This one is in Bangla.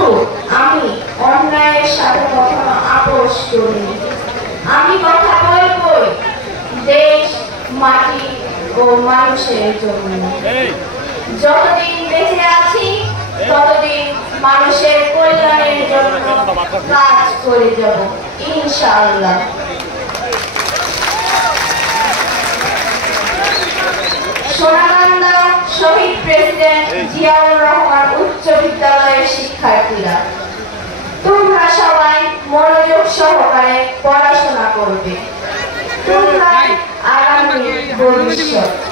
কিন্তু আমি অন্যায়ের সাথে কখনো আপোষ করিনি। আমি কথা বলবই দেশ, মাটি ও মানুষের জন্য। যতদিন বেঁচে আছি ততদিন মানুষের কল্যাণের জন্য কাজ করে যাব ইনশাআল্লাহ। সোনাকান্দা শহীদ প্রেসিডেন্ট জিয়াউর রহমান উচ্চ বিদ্যালয়ের শিক্ষার্থীরা, তোমরা সবাই মনোযোগ সহকারে পড়াশোনা করবে। তোমরা আগামী ভবিষ্যৎ।